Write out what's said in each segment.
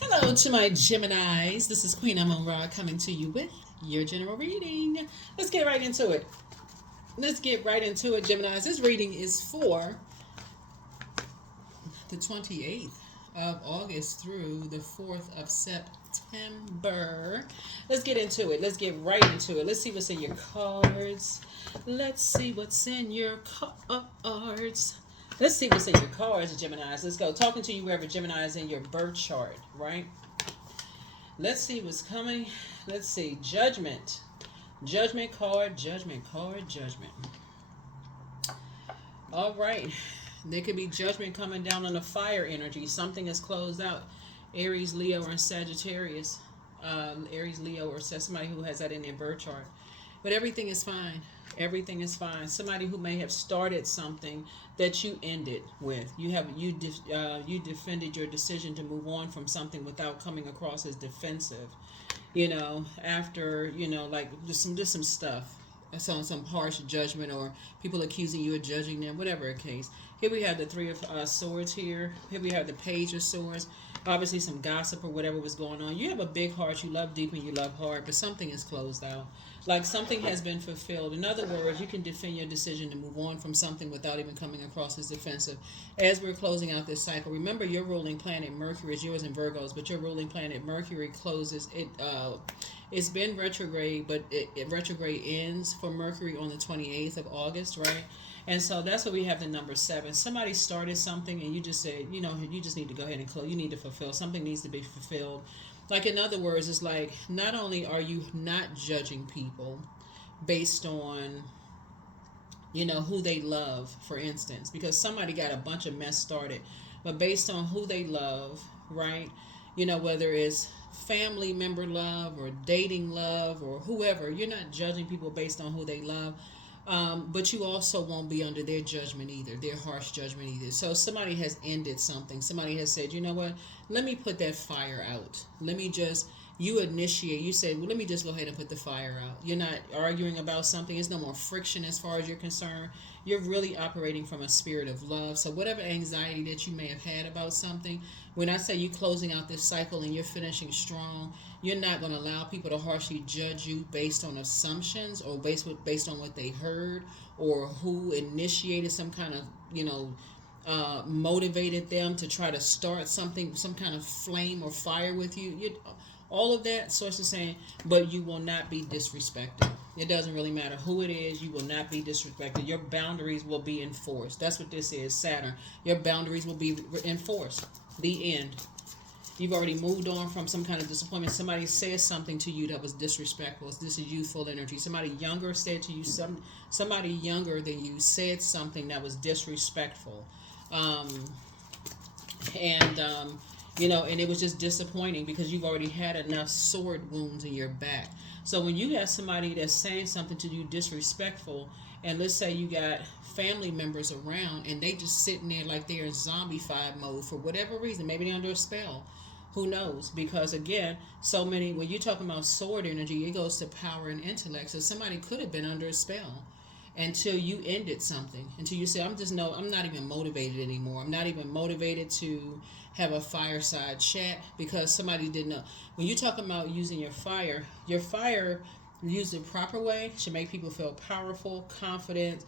Hello to my Geminis. This is Queen Amun Ra coming to you with your general reading. Let's get right into it. Geminis. This reading is for the 28th of August through the 4th of September. Let's get into it. Let's get right into it. Let's see what's in your cards. Let's see what's in your cards. Let's see what's in your cards, Geminis. Let's go. Talking to you wherever Gemini is in your birth chart, right? Let's see what's coming. Let's see. Judgment. Judgment card, judgment card, judgment. All right. There could be judgment coming down on the fire energy. Something is closed out. Aries, Leo, or Sagittarius. Aries, Leo, or somebody who has that in their birth chart. But everything is fine. Everything is fine. Somebody who may have started something that you ended with. You defended your decision to move on from something without coming across as defensive. After like just some stuff. Some harsh judgment or people accusing you of judging them, whatever the case. Here we have the Three of Swords here. Here we have the Page of Swords. Obviously some gossip or whatever was going on. You have a big heart. You love deep and you love hard, but something is closed out. Like something has been fulfilled. In other words, you can defend your decision to move on from something without even coming across as defensive. As we're closing out this cycle, remember your ruling planet Mercury is yours in Virgos, but your ruling planet Mercury closes it. It's been retrograde, but it retrograde ends for Mercury on the 28th of August, right? And so that's what we have the number 7. Somebody started something and you just said, you just need to go ahead and close. You need to fulfill. Something needs to be fulfilled. Like, in other words, it's like not only are you not judging people based on, who they love, for instance, because somebody got a bunch of mess started, but based on who they love, right? Whether it's family member love or dating love or whoever, you're not judging people based on who they love. But you also won't be under their judgment either, their harsh judgment either. So somebody has ended something. Somebody has said, you know what? Let me put that fire out. You initiate. You say, well, let me just go ahead and put the fire out. You're not arguing about something. There's no more friction as far as you're concerned. You're really operating from a spirit of love. So whatever anxiety that you may have had about something, when I say you closing out this cycle and you're finishing strong, you're not going to allow people to harshly judge you based on assumptions or based on what they heard or who initiated some kind of, motivated them to try to start something, some kind of flame or fire with you. All of that source is saying, but you will not be disrespected. It doesn't really matter who it is. You will not be disrespected. Your boundaries will be enforced. That's what this is, Saturn. Your boundaries will be enforced. The end. You've already moved on from some kind of disappointment. Somebody says something to you that was disrespectful. This is youthful energy. Somebody younger said to you, somebody younger than you said something that was disrespectful. And and it was just disappointing because you've already had enough sword wounds in your back. So when you got somebody that's saying something to you disrespectful, and let's say you got family members around and they just sitting there like they're in zombified mode for whatever reason, maybe they're under a spell. Who knows? Because again, when you're talking about sword energy, it goes to power and intellect. So somebody could have been under a spell until you ended something, until you say, I'm not even motivated anymore. I'm not even motivated to have a fireside chat because somebody didn't know. When you're talking about using your fire used the proper way should make people feel powerful, confident,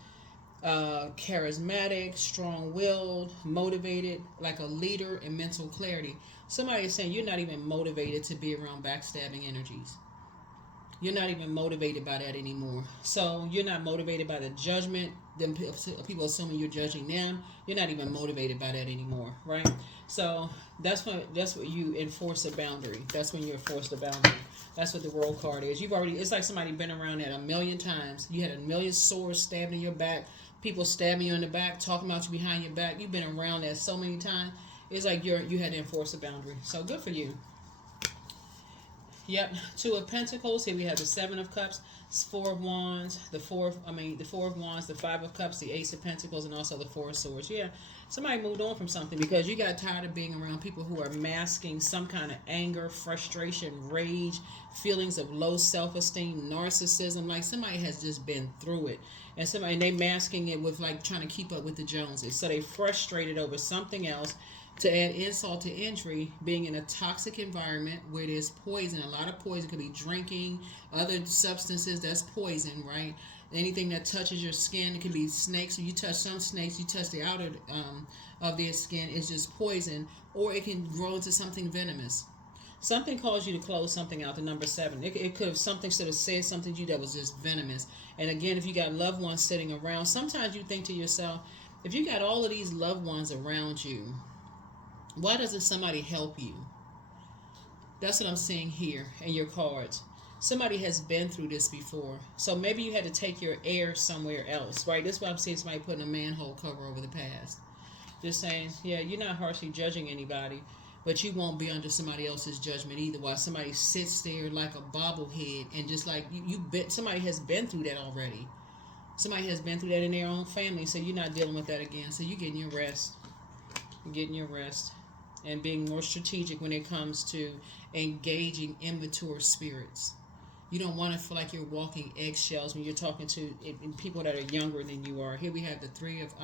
charismatic, strong-willed, motivated, like a leader, and mental clarity. Somebody is saying you're not even motivated to be around backstabbing energies. You're not even motivated by that anymore. So you're not motivated by the judgment. Them people assuming you're judging them. You're not even motivated by that anymore, right? So that's what you enforce a boundary. That's when you enforce the boundary. That's what the World card is. It's like somebody been around that a million times. You had a million swords stabbed in your back. People stabbing you in the back, talking about you behind your back. You've been around that so many times. It's like you had to enforce a boundary. So good for you. Yep, 2 of Pentacles. Here we have the 7 of Cups, 4 of Wands, the 4 of Wands, the 5 of Cups, the Ace of Pentacles, and also the 4 of Swords. Yeah, somebody moved on from something because you got tired of being around people who are masking some kind of anger, frustration, rage, feelings of low self-esteem, narcissism. Like somebody has just been through it. And they masking it with like trying to keep up with the Joneses. So they frustrated over something else. To add insult to injury, being in a toxic environment where there's poison, a lot of poison, could be drinking, other substances, that's poison, right? Anything that touches your skin, it can be snakes. You touch some snakes, you touch the outer of their skin, is just poison, or it can grow into something venomous. Something caused you to close something out, the number 7. It could have, something should have said something to you that was just venomous. And again, if you got loved ones sitting around, sometimes you think to yourself, if you got all of these loved ones around you, why doesn't somebody help you? That's what I'm seeing here in your cards. Somebody has been through this before. So maybe you had to take your air somewhere else, right? That's why I'm seeing somebody putting a manhole cover over the past. Just saying, yeah, you're not harshly judging anybody, but you won't be under somebody else's judgment either, while somebody sits there like a bobblehead and just like somebody has been through that already. Somebody has been through that in their own family, so you're not dealing with that again. So you're getting your rest. You're getting your rest. And being more strategic when it comes to engaging immature spirits. You don't want to feel like you're walking eggshells when you're talking to people that are younger than you are. Here we have the 3 of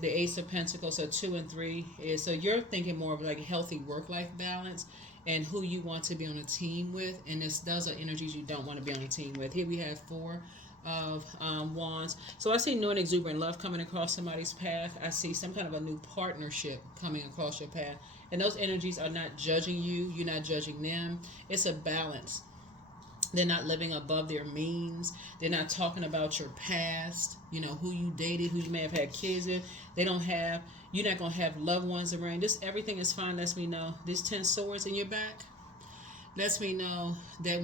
the Ace of Pentacles, so 2 and 3 is, so you're thinking more of like a healthy work-life balance and who you want to be on a team with, and those are energies you don't want to be on a team with. Here we have 4 of Wands. So I see new and exuberant love coming across somebody's path. I see some kind of a new partnership coming across your path, and those energies are not judging you. You're not judging them. It's a balance. They're not living above their means. They're not talking about your past, who you dated, who you may have had kids with. You're not going to have loved ones around. Everything is fine. Lets me know. This 10 swords in your back lets me know that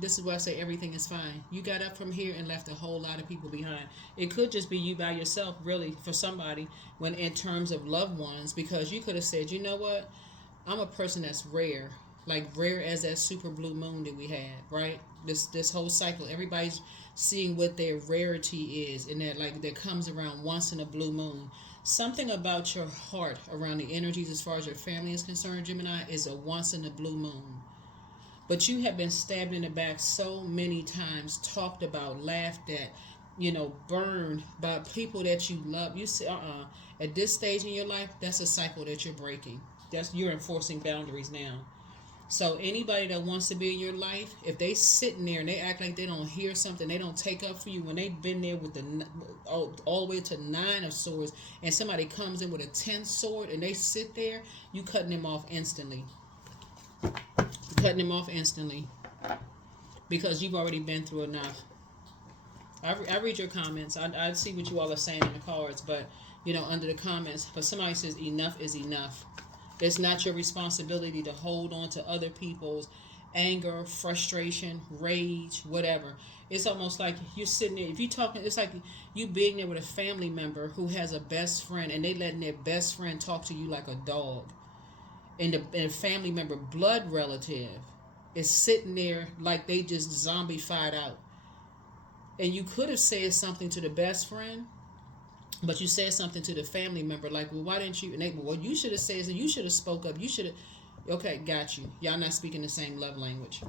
this is why I say everything is fine. You got up from here and left a whole lot of people behind. It could just be you by yourself, really, for somebody, when in terms of loved ones, because you could have said, you know what? I'm a person that's rare. Like rare as that super blue moon that we had, right? This whole cycle, everybody's seeing what their rarity is, and that comes around once in a blue moon. Something about your heart around the energies as far as your family is concerned, Gemini, is a once in a blue moon. But you have been stabbed in the back so many times, talked about, laughed at, burned by people that you love. You say, at this stage in your life, that's a cycle that you're breaking. You're enforcing boundaries now. So anybody that wants to be in your life, if they sitting there and they act like they don't hear something, they don't take up for you, when they've been there with all the way to 9 of swords, and somebody comes in with a 10 sword and they sit there, you cutting them off instantly. Cutting them off instantly, because you've already been through enough. I read your comments. I see what you all are saying in the cards, but under the comments, but somebody says enough is enough. It's not your responsibility to hold on to other people's anger, frustration, rage, whatever. It's almost like you're sitting there. If you're talking, it's like you being there with a family member who has a best friend, and they letting their best friend talk to you like a dog. And a family member, blood relative, is sitting there like they just zombified out. And you could have said something to the best friend, but you said something to the family member, like, well, why didn't you? And they, well, you should have said, so you should have spoke up. You should have. Okay, got you. Y'all not speaking the same love language,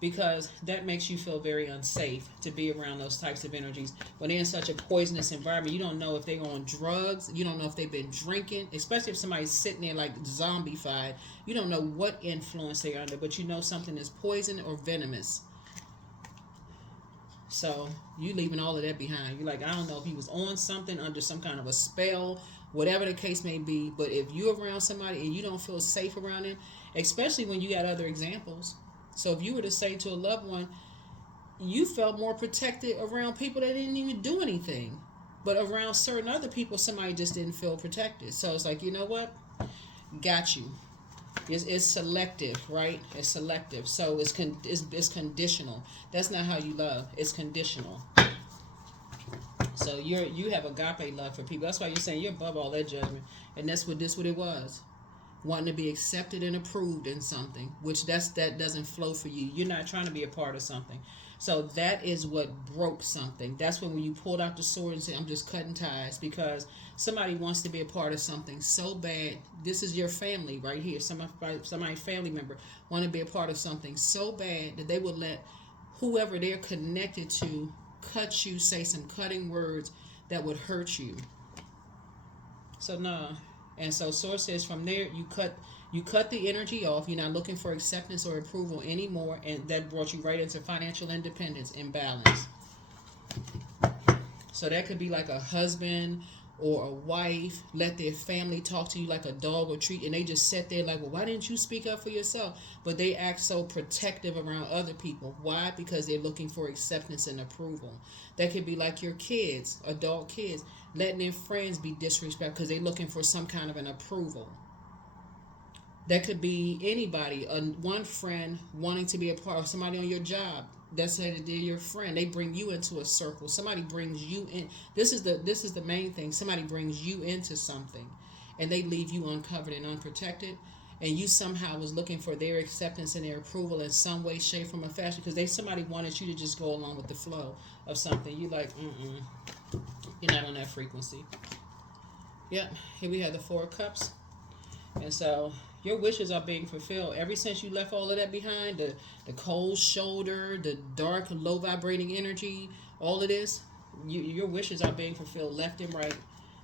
because that makes you feel very unsafe to be around those types of energies. When they're in such a poisonous environment, you don't know if they're on drugs. You don't know if they've been drinking, especially if somebody's sitting there like zombified. You don't know what influence they're under, but you know something is poison or venomous. So you leaving all of that behind. You're like, I don't know if he was on something, under some kind of a spell, whatever the case may be. But if you're around somebody and you don't feel safe around them, especially when you got other examples. So if you were to say to a loved one, you felt more protected around people that didn't even do anything. But around certain other people, somebody just didn't feel protected. So it's like, you know what? Got you. It's selective, right? It's selective. So it's conditional. That's not how you love. It's conditional. So you have agape love for people. That's why you're saying you're above all that judgment. And that's what it was. Wanting to be accepted and approved in something, which that doesn't flow for you. You're not trying to be a part of something. So that is what broke something. That's when you pulled out the sword and said, I'm just cutting ties, because somebody wants to be a part of something so bad. This is your family right here. Somebody family member want to be a part of something so bad that they would let whoever they're connected to cut you, say some cutting words that would hurt you. So no, And so source says from there you cut the energy off. You're not looking for acceptance or approval anymore, and that brought you right into financial independence and balance. So that could be like a husband or a wife let their family talk to you like a dog or treat, and they just sit there like, well, why didn't you speak up for yourself? But they act so protective around other people. Why? Because they're looking for acceptance and approval. That could be like your kids, adult kids, letting their friends be disrespectful because they're looking for some kind of an approval. That could be anybody, one friend wanting to be a part of somebody on your job. That's how they're your friend. They bring you into a circle. Somebody brings you in. This is the main thing. Somebody brings you into something, and they leave you uncovered and unprotected. And you somehow was looking for their acceptance and their approval in some way, shape, form, or fashion because somebody wanted you to just go along with the flow of something. You like, you're not on that frequency. Yep. Here we have the Four of Cups, and so your wishes are being fulfilled. Ever since you left all of that behind, the cold shoulder, the dark, low vibrating energy, all of this, your wishes are being fulfilled left and right.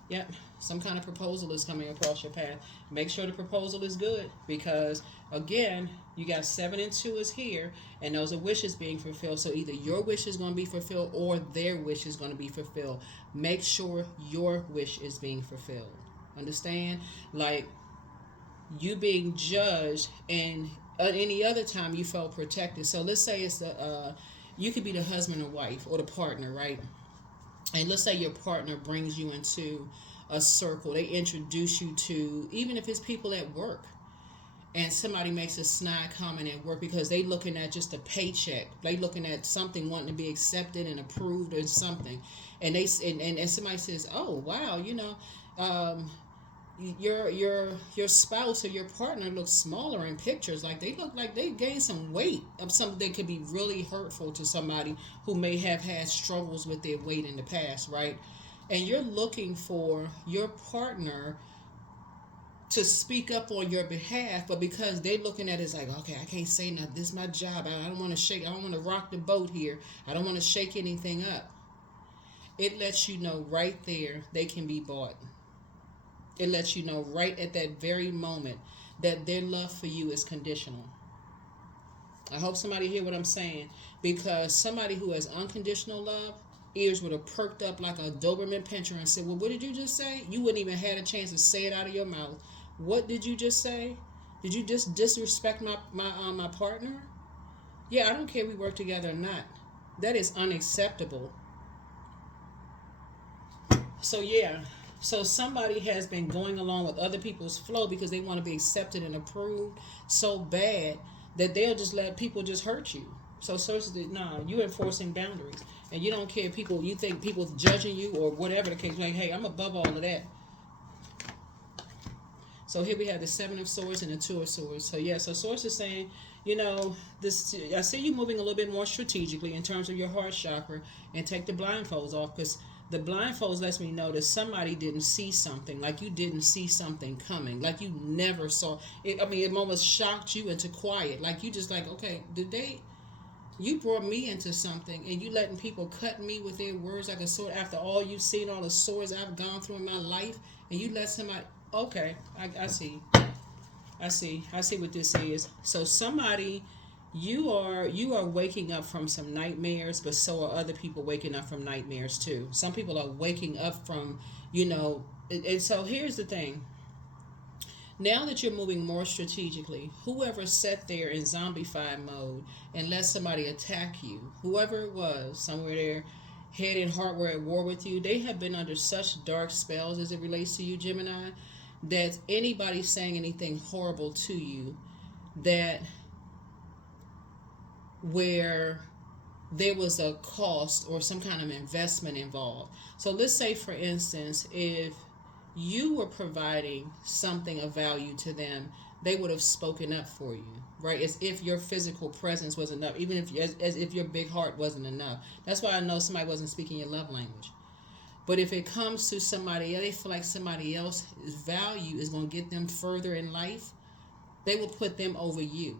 Yep, some kind of proposal is coming across your path. Make sure the proposal is good because, again, you got 7 and 2 is here, and those are wishes being fulfilled. So either your wish is going to be fulfilled or their wish is going to be fulfilled. Make sure your wish is being fulfilled. Understand? Like, you being judged, and any other time you felt protected. So let's say it's you could be the husband or wife or the partner, right? And let's say your partner brings you into a circle. They introduce you to, even if it's people at work, and somebody makes a snide comment at work because they looking at just a paycheck. They looking at something wanting to be accepted and approved or something. And and somebody says, oh, wow, your spouse or your partner looks smaller in pictures. Like they look like they gained some weight of something that could be really hurtful to somebody who may have had struggles with their weight in the past, right? And you're looking for your partner to speak up on your behalf, but because they're looking at it as like, okay, I can't say nothing. This is my job. I don't want to shake. I don't want to rock the boat here. I don't want to shake anything up. It lets you know right there they can be bought. It lets you know right at that very moment that their love for you is conditional. I hope somebody hear what I'm saying, because somebody who has unconditional love, ears would have perked up like a Doberman pinscher and said, well, what did you just say? You wouldn't even had a chance to say it out of your mouth. What did you just say? Did you just disrespect my partner? Yeah, I don't care if we work together or not. That is unacceptable. So yeah. So somebody has been going along with other people's flow because they want to be accepted and approved so bad that they'll just let people just hurt you. So sources, no, you enforcing boundaries, and you don't care people. You think people judging you or whatever the case. Like, hey, I'm above all of that. So here we have the 7 of Swords and the 2 of Swords. So yeah, so source is saying, this. I see you moving a little bit more strategically in terms of your heart chakra, and take the blindfolds off, because the blindfolds lets me know that somebody didn't see something, like you didn't see something coming, like you never saw it. I mean, it almost shocked you into quiet, like you just like, okay, you brought me into something, and you letting people cut me with their words like a sword after all you've seen, all the swords I've gone through in my life, and you let somebody, okay, I see what this is. So somebody, you are waking up from some nightmares, but so are other people waking up from nightmares too. Some people are waking up from, and so here's the thing. Now that you're moving more strategically, whoever sat there in zombified mode and let somebody attack you, whoever it was, somewhere there, head and heart were at war with you, they have been under such dark spells as it relates to you, Gemini, that anybody saying anything horrible to you, that where there was a cost or some kind of investment involved. So let's say, for instance, if you were providing something of value to them, they would have spoken up for you, right? As if your physical presence was enough, even if as if your big heart wasn't enough. That's why I know somebody wasn't speaking your love language. But if it comes to somebody else, they feel like somebody else's value is going to get them further in life, they will put them over you.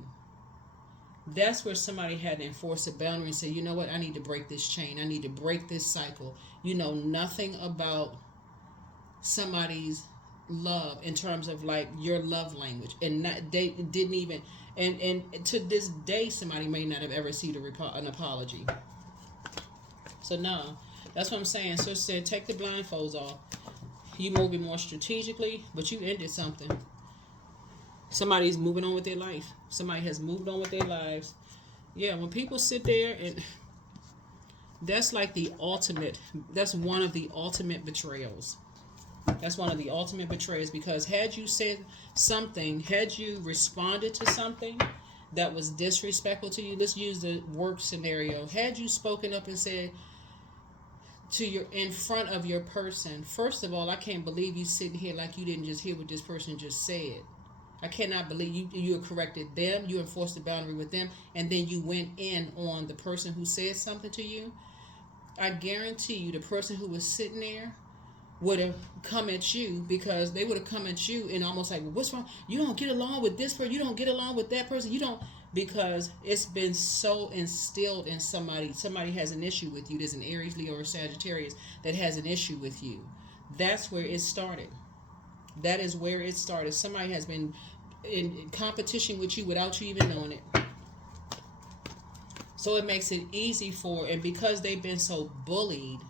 That's where somebody had to enforce a boundary and say, you know what, I need to break this chain. I need to break this cycle. You know nothing about somebody's love in terms of like your love language, and not they didn't even, and to this day somebody may not have ever received an apology. So no, that's what I'm saying. So said, take the blindfolds off. You moving more strategically, but you ended something. Somebody's moving on with their life. Somebody has moved on with their lives. Yeah, when people sit there and that's like the ultimate, that's one of the ultimate betrayals. That's one of the ultimate betrayals, because had you said something, had you responded to something that was disrespectful to you, let's use the work scenario. Had you spoken up and said to your in front of your person, first of all, I can't believe you sitting here like you didn't just hear what this person just said. I cannot believe you corrected them, you enforced the boundary with them, and then you went in on the person who said something to you. I guarantee you the person who was sitting there would have come at you, because they would have come at you and almost like, well, what's wrong? You don't get along with this person. You don't get along with that person. You don't, because it's been so instilled in somebody. Somebody has an issue with you. There's an Aries, Leo, or Sagittarius that has an issue with you. That's where it started. That is where it started. Somebody has been in competition with you without you even knowing it. So it makes it easy for, and because they've been so bullied,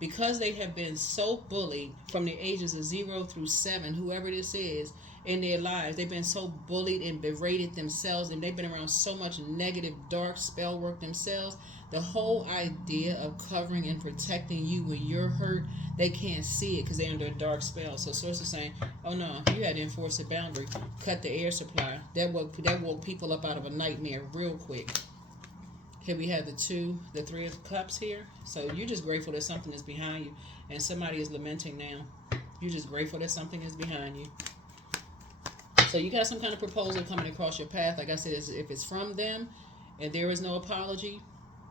because they have been so bullied from the ages of 0 through 7, whoever this is in their lives, they've been so bullied and berated themselves, and they've been around so much negative, dark spell work themselves. The whole idea of covering and protecting you when you're hurt, they can't see it because they're under a dark spell. So source is saying, oh no, you had to enforce a boundary, cut the air supply. That woke people up out of a nightmare real quick. Here we have the 3 of cups here. So you're just grateful that something is behind you, and somebody is lamenting now. You're just grateful that something is behind you. So you got some kind of proposal coming across your path. Like I said, if it's from them and there is no apology,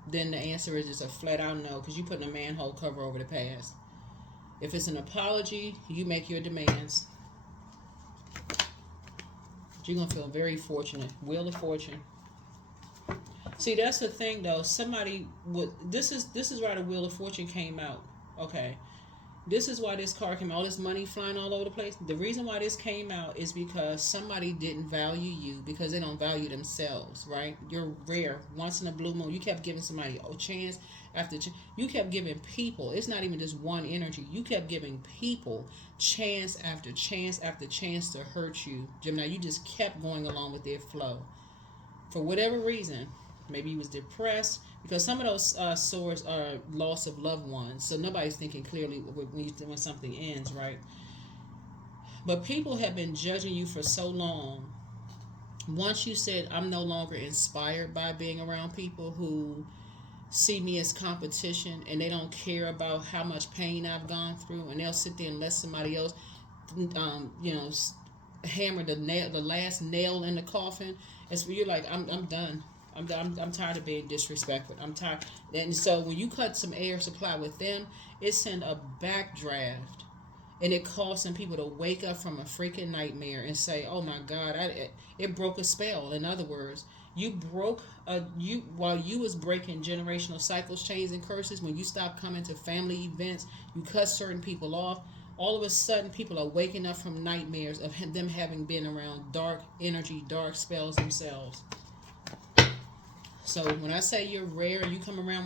then the answer is just a flat out no, because you're putting a manhole cover over the past. If it's an apology, you make your demands. You're going to feel very fortunate. Wheel of Fortune. See, that's the thing, though. Somebody would. This is why the Wheel of Fortune came out. Okay, this is why this card came out. All this money flying all over the place. The reason why this came out is because somebody didn't value you, because they don't value themselves. Right? You're rare. Once in a blue moon, you kept giving somebody a chance after chance. You kept giving people. It's not even just one energy. You kept giving people chance after chance after chance to hurt you, Gemini. You just kept going along with their flow for whatever reason. Maybe he was depressed, because some of those swords are loss of loved ones. So nobody's thinking clearly when something ends, right? But people have been judging you for so long. Once you said, I'm no longer inspired by being around people who see me as competition, and they don't care about how much pain I've gone through, and they'll sit there and let somebody else, hammer the last nail in the coffin. It's where you're like, I'm done. I'm tired of being disrespected. I'm tired. And so when you cut some air supply with them, it sent a backdraft, and it caused some people to wake up from a freaking nightmare and say, "Oh my God, it broke a spell." In other words, while you was breaking generational cycles, chains, and curses. When you stopped coming to family events, you cut certain people off. All of a sudden, people are waking up from nightmares of them having been around dark energy, dark spells themselves. So when I say you're rare, you come around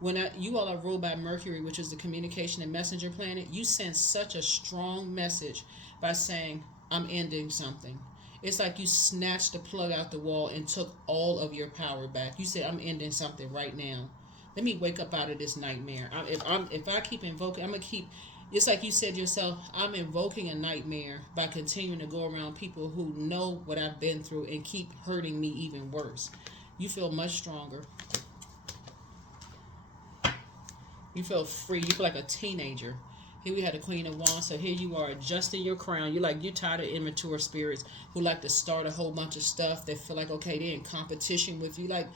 one. You all are ruled by Mercury, which is the communication and messenger planet. You send such a strong message by saying, I'm ending something. It's like you snatched the plug out the wall and took all of your power back. You said, I'm ending something right now. Let me wake up out of this nightmare. If I keep invoking, I'm going to keep. It's like you said yourself, I'm invoking a nightmare by continuing to go around people who know what I've been through and keep hurting me even worse. You feel much stronger. You feel free. You feel like a teenager. Here we had the Queen of Wands. So here you are adjusting your crown. You're tired of immature spirits who like to start a whole bunch of stuff. They feel like, okay, they're in competition with you. Like,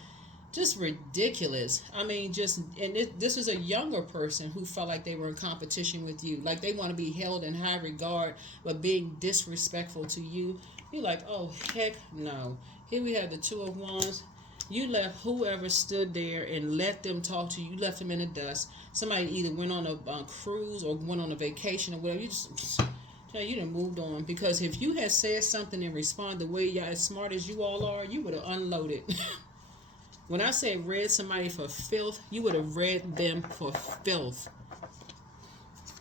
just ridiculous. I mean, this was a younger person who felt like they were in competition with you. Like they want to be held in high regard, but being disrespectful to you. You're like, oh, heck no. Here we have the Two of Wands. You left whoever stood there and let them talk to you. You left them in the dust. Somebody either went on a cruise or went on a vacation or whatever. You Yeah, you done moved on. Because if you had said something and responded the way y'all, as smart as you all are, you would have unloaded. When I say read somebody for filth, you would have read them for filth.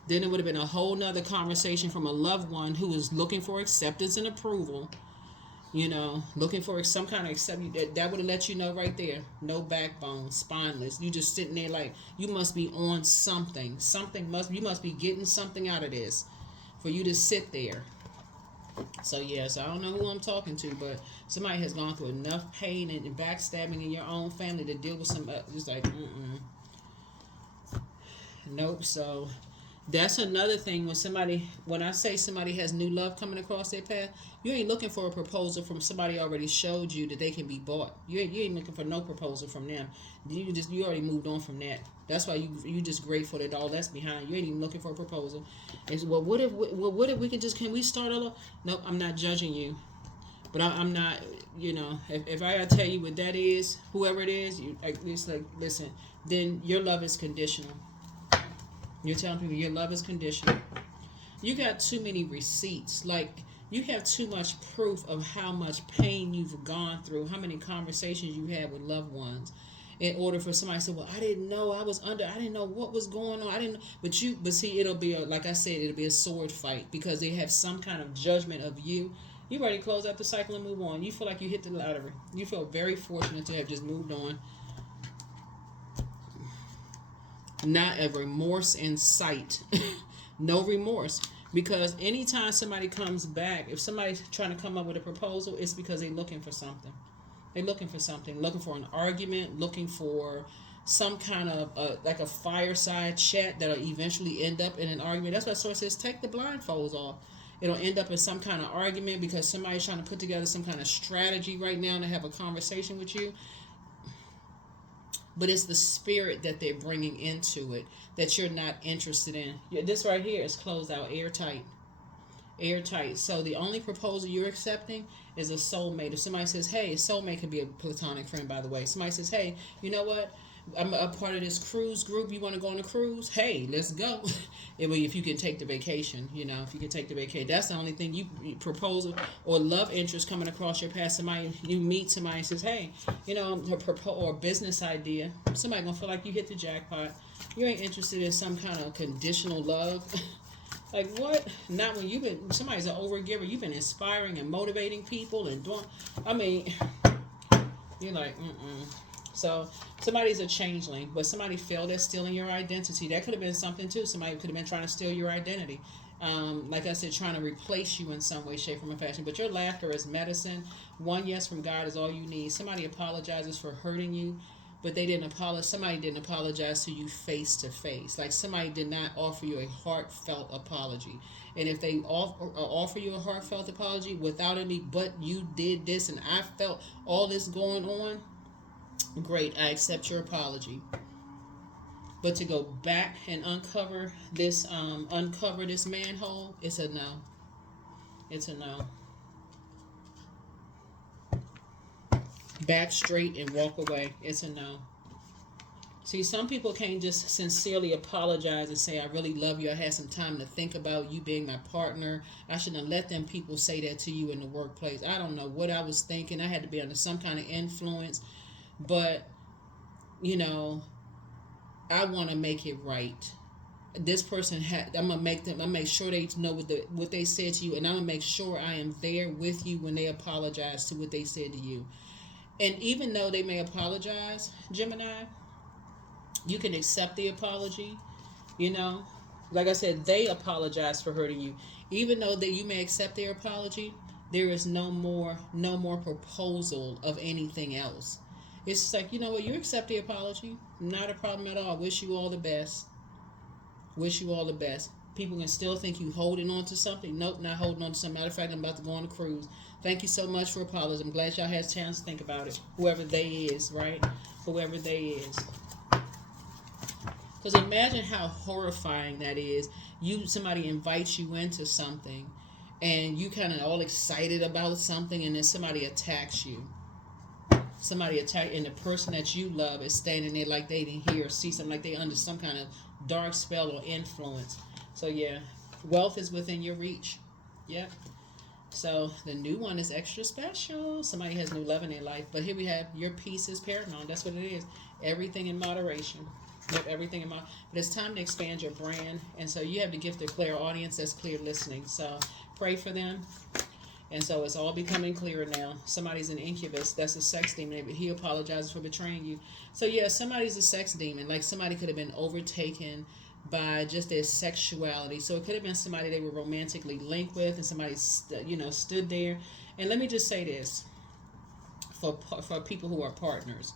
Then it would have been a whole nother conversation from a loved one who was looking for acceptance and approval. Looking for some kind of acceptance. That would have let you know right there. No backbone, spineless. You just sitting there like, you must be on something. You must be getting something out of this for you to sit there. So yes, I don't know who I'm talking to, but somebody has gone through enough pain and backstabbing in your own family to deal with some, just like, nope. So that's another thing when I say somebody has new love coming across their path, you ain't looking for a proposal from somebody already showed you that they can be bought. You ain't looking for no proposal from them. You already moved on from that. That's why you just grateful that all that's behind. You ain't even looking for a proposal. And so, what if we can we start all over? No, I'm not judging you, but I'm not. If I gotta tell you what that is, whoever it is, it's like, listen. Then your love is conditional. You're telling people your love is conditional. You got too many receipts. Like, you have too much proof of how much pain you've gone through, how many conversations you had with loved ones, in order for somebody to say, well, I didn't know I didn't know what was going on. I didn't know. But see, it'll be like I said, it'll be a sword fight because they have some kind of judgment of you. You already close out the cycle and move on. You feel like you hit the lottery. You feel very fortunate to have just moved on. Not a remorse in sight. No remorse. Because anytime somebody comes back, if somebody's trying to come up with a proposal, it's because they're looking for something. They're looking for something. Looking for an argument. Looking for some kind of like a fireside chat that'll eventually end up in an argument. That's why source says take the blindfolds off. It'll end up in some kind of argument because somebody's trying to put together some kind of strategy right now to have a conversation with you. But it's the spirit that they're bringing into it that you're not interested in. This right here is closed out, airtight. Airtight. So the only proposal you're accepting is a soulmate. If somebody says, hey, a soulmate could be a platonic friend, by the way. Somebody says, hey, you know what? I'm a part of this cruise group. You want to go on a cruise? Hey, let's go. If you can take the vacation, if you can take the vacation. That's the only thing you proposal or love interest coming across your path. Somebody, you meet somebody and says, hey, or business idea. Somebody going to feel like you hit the jackpot. You ain't interested in some kind of conditional love. Like what? Not when somebody's an overgiver. You've been inspiring and motivating people and doing, you're like, So somebody's a changeling, but somebody failed at stealing your identity. That could have been something too. Somebody could have been trying to steal your identity. Like I said, trying to replace you in some way, shape, form, or fashion. But your laughter is medicine. One yes from God is all you need. Somebody apologizes for hurting you, but they didn't apologize. Somebody didn't apologize to you face to face. Like somebody did not offer you a heartfelt apology. And if they offer you a heartfelt apology without any, but you did this and I felt all this going on, great, I accept your apology. But to go back and uncover this manhole, it's a no. It's a no. Back straight and walk away. It's a no. See, some people can't just sincerely apologize and say, I really love you. I had some time to think about you being my partner. I shouldn't have let them people say that to you in the workplace. I don't know what I was thinking. I had to be under some kind of influence. But, I want to make it right. This person I'm gonna make sure they know what they said to you, and I'm gonna make sure I am there with you when they apologize to what they said to you. And even though they may apologize, Gemini, you can accept the apology. Like I said, they apologize for hurting you. Even though that you may accept their apology, there is no more proposal of anything else. It's just like, you know what, you accept the apology. Not a problem at all. Wish you all the best. Wish you all the best. People can still think you holding on to something. Nope, not holding on to something. Matter of fact, I'm about to go on a cruise. Thank you so much for apologizing. I'm glad y'all had a chance to think about it. Whoever they is, right? Whoever they is. Because imagine how horrifying that is. Somebody invites you into something, and you kind of all excited about something, and then somebody attacks you. And the person that you love is standing there like they didn't hear or see something, like they under some kind of dark spell or influence. So yeah, Wealth is within your reach. Yep. So the new one is extra special. Somebody has new love in their life. But here we have your peace is paramount. That's what it is. Everything in moderation. Yep, everything in moderation. But it's time to expand your brand. And so you have the gift of clear audience. That's clear listening. So pray for them. And so it's all becoming clearer now. Somebody's an incubus. That's a sex demon. He apologizes for betraying you. So yeah, somebody's a sex demon. Like somebody could have been overtaken by just their sexuality. So it could have been somebody they were romantically linked with, and somebody stood there. And let me just say this for people who are partners.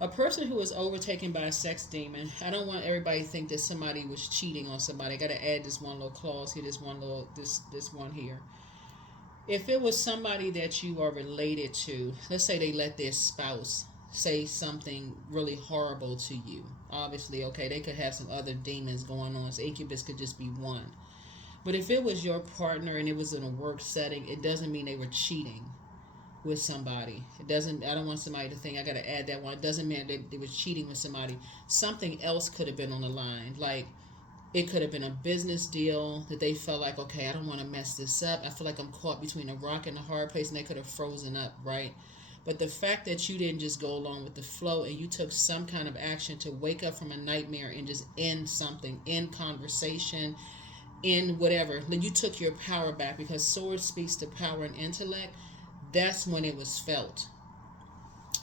A person who is overtaken by a sex demon, I don't want everybody to think that somebody was cheating on somebody. I got to add this one little clause here, this one here. If it was somebody that you are related to, let's say they let their spouse say something really horrible to you. Obviously, okay, they could have some other demons going on. So incubus could just be one. But if it was your partner and it was in a work setting, it doesn't mean they were cheating with somebody. It doesn't. I don't want somebody to think I got to add that one. It doesn't mean they were cheating with somebody. Something else could have been on the line. Like it could have been a business deal that they felt like, okay, I don't want to mess this up. I feel like I'm caught between a rock and a hard place, and they could have frozen up, right? But the fact that you didn't just go along with the flow and you took some kind of action to wake up from a nightmare and just end something, end conversation, end whatever, then you took your power back, because sword speaks to power and intellect. That's when it was felt.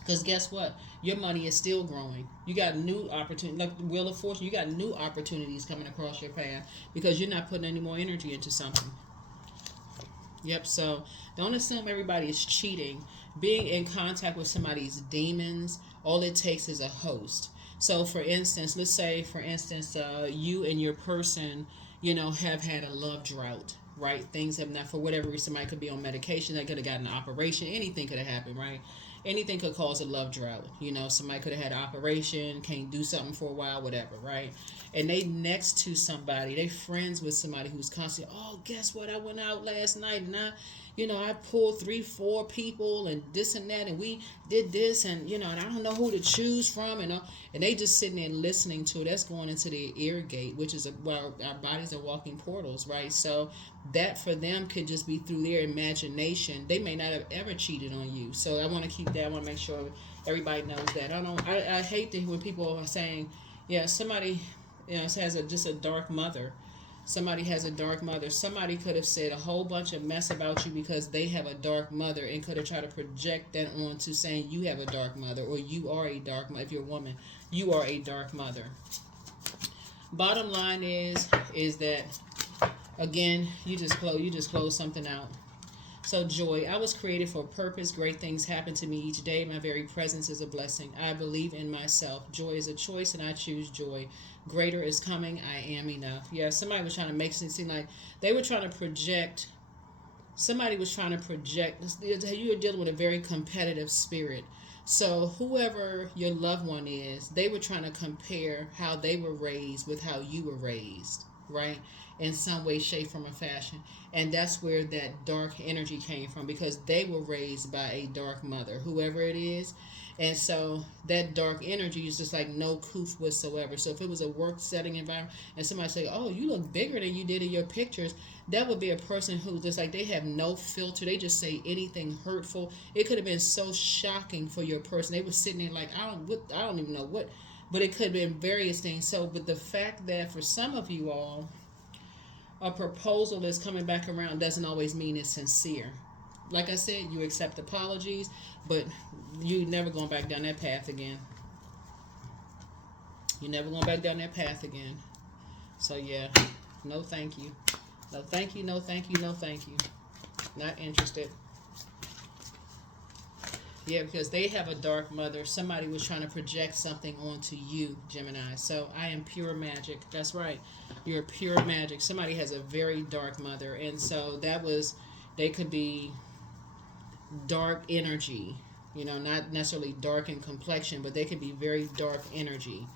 Because guess what? Your money is still growing. You got new opportunities, like the Wheel of Fortune. You got new opportunities coming across your path because you're not putting any more energy into something. Yep, so don't assume everybody is cheating. Being in contact with somebody's demons, all it takes is a host. So for instance, let's say, you and your person, have had a love drought, right? Things have not, for whatever reason, somebody could be on medication, they could have gotten an operation, anything could have happened, right? Anything could cause a love drought. Somebody could have had an operation, can't do something for a while, whatever, right? And they next to somebody, they friends with somebody who's constantly, oh, guess what? I went out last night and I pulled 3-4 people and this and that, and we did this, and and I don't know who to choose from, and they just sitting there listening to it. That's going into their ear gate, which is our bodies are walking portals, right? So that for them could just be through their imagination. They may not have ever cheated on you. So I want to keep that. I want to make sure everybody knows that. I hate that when people are saying, yeah, somebody has just a dark mother. Somebody has a dark mother. Somebody could have said a whole bunch of mess about you because they have a dark mother, and could have tried to project that onto saying you have a dark mother, or you are a dark mother. If you're a woman, you are a dark mother. Bottom line is that, again, you just close something out. So joy. I was created for a purpose. Great things happen to me each day. My very presence is a blessing. I believe in myself. Joy is a choice, and I choose joy. Greater is coming. I am enough. Yeah, somebody was trying to make it seem like they were trying to project. Somebody was trying to project. You are dealing with a very competitive spirit. So whoever your loved one is, they were trying to compare how they were raised with how you were raised, right? In some way, shape, form, or fashion. And that's where that dark energy came from, because they were raised by a dark mother, whoever it is. And so that dark energy is just like no couth whatsoever. So if it was a work setting environment and somebody say, oh, you look bigger than you did in your pictures, that would be a person who just like, they have no filter. They just say anything hurtful. It could have been so shocking for your person. They were sitting there like, I don't even know what, but it could have been various things. So, but the fact that for some of you all, a proposal that's coming back around doesn't always mean it's sincere. Like I said, you accept apologies, but you never going back down that path again. You're never going back down that path again. So yeah, no thank you. No thank you, no thank you, no thank you. Not interested. Yeah, because they have a dark mother. Somebody was trying to project something onto you, Gemini. So I am pure magic. That's right. You're pure magic. Somebody has a very dark mother. And so they could be dark energy. Not necessarily dark in complexion, but they could be very dark energy,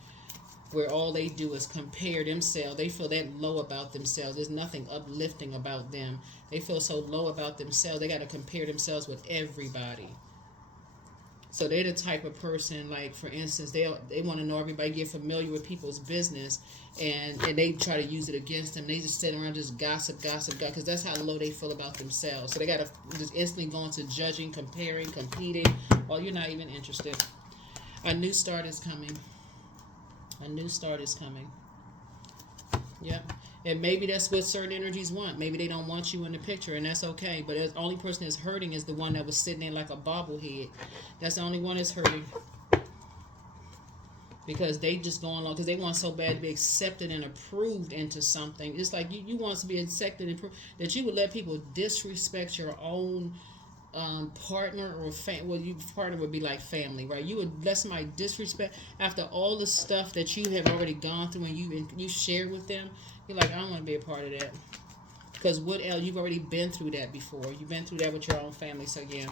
where all they do is compare themselves. They feel that low about themselves. There's nothing uplifting about them. They feel so low about themselves. They got to compare themselves with everybody. So they're the type of person, like for instance, they want to know everybody, get familiar with people's business, and they try to use it against them. They just sit around just gossip, because that's how low they feel about themselves. So they got to just instantly go into judging, comparing, competing. Well, you're not even interested. A new start is coming. A new start is coming. Yep. And maybe that's what certain energies want. Maybe they don't want you in the picture, and that's okay. But the only person that's hurting is the one that was sitting there like a bobblehead. That's the only one that's hurting. Because they just going along, because they want so bad to be accepted and approved into something. It's like you want to be accepted and approved, that you would let people disrespect your own partner or partner would be like family, right? You would let somebody disrespect after all the stuff that you have already gone through and you shared with them. You're like, I don't want to be a part of that, because what else? You've already been through that before. You've been through that with your own family. So yeah.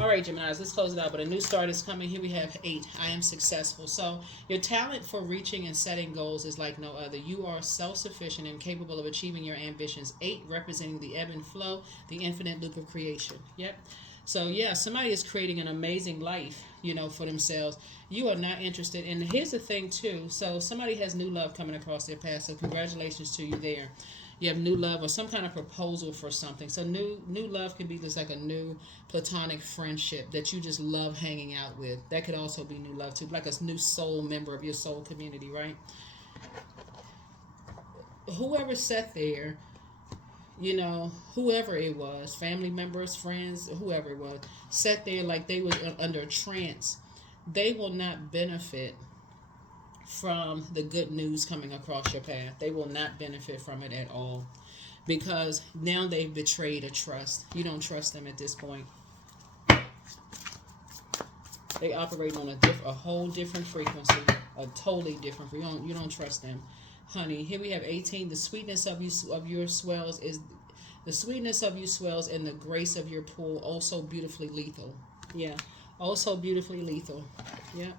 All right, Geminis, let's close it out. But a new start is coming. Here we have 8. I am successful. So your talent for reaching and setting goals is like no other. You are self-sufficient and capable of achieving your ambitions. 8 representing the ebb and flow, the infinite loop of creation. Yep. So yeah, somebody is creating an amazing life, for themselves. You are not interested. And here's the thing too. So somebody has new love coming across their path. So congratulations to you there. You have new love or some kind of proposal for something. So new love could be just like a new platonic friendship that you just love hanging out with. That could also be new love too, like a new soul member of your soul community, right? Whoever sat there, whoever it was, family members, friends, whoever it was, sat there like they was under a trance. They will not benefit from the good news coming across your path. They will not benefit from it at all, because now they've betrayed a trust. You don't trust them at this point. They operate on a whole different frequency, a totally different. You don't trust them, honey. Here we have 18. The sweetness of you swells, and the grace of your pull, also beautifully lethal. Yeah, also beautifully lethal. Yeah.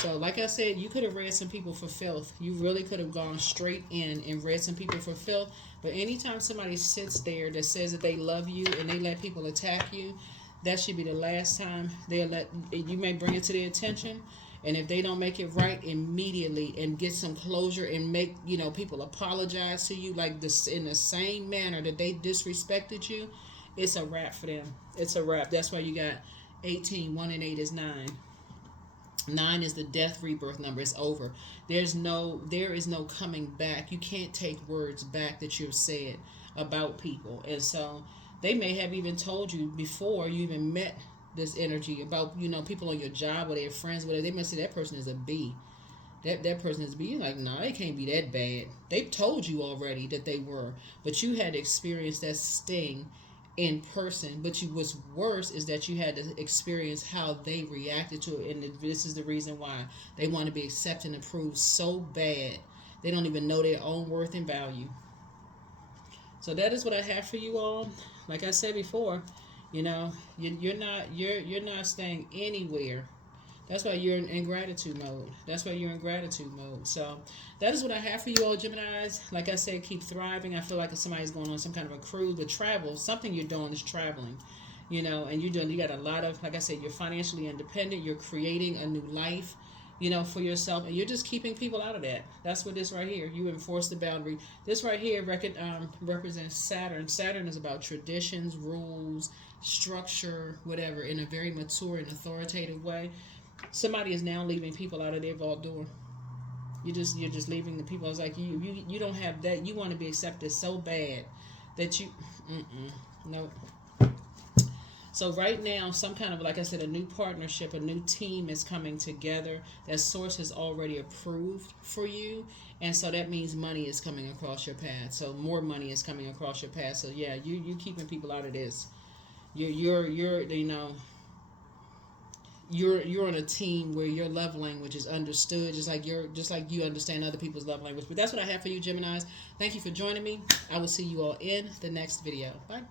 So, like I said, you could have read some people for filth. You really could have gone straight in and read some people for filth. But anytime somebody sits there that says that they love you and they let people attack you, that should be the last time you may bring it to their attention. And if they don't make it right immediately and get some closure and make, people apologize to you like this in the same manner that they disrespected you, it's a wrap for them. It's a wrap. That's why you got 18. 1 and 8 is 9. 9 is the death rebirth number. It's over. There is no coming back. You can't take words back that you've said about people. And so they may have even told you before you even met this energy about, people on your job or their friends, whatever. They may say that person is a B. That person is B. You're like, no, they can't be that bad. They've told you already that they were, but you had experienced that sting in person. But what's worse is that you had to experience how they reacted to it, and this is the reason why they want to be accepted and approved so bad they don't even know their own worth and value. So that is what I have for you all. Like I said before, you're not staying anywhere. That's why you're in gratitude mode. So that is what I have for you all, Geminis. Like I said, keep thriving. I feel like if somebody's going on some kind of a cruise, but travel, something you're doing is traveling, and you got a lot of, like I said, you're financially independent. You're creating a new life, for yourself, and you're just keeping people out of that. That's what this right here. You enforce the boundary. This right here represents Saturn. Saturn is about traditions, rules, structure, whatever, in a very mature and authoritative way. Somebody is now leaving people out of their vault door. You're just leaving the people. It's like you don't have that. You want to be accepted so bad that you nope. So right now, some kind of, like I said, a new partnership, a new team is coming together. That source has already approved for you, and so that means money is coming across your path. So more money is coming across your path. So yeah, you keeping people out of this. You're on a team where your love language is understood, just like you understand other people's love language. But that's what I have for you, Geminis. Thank you for joining me. I will see you all in the next video. Bye.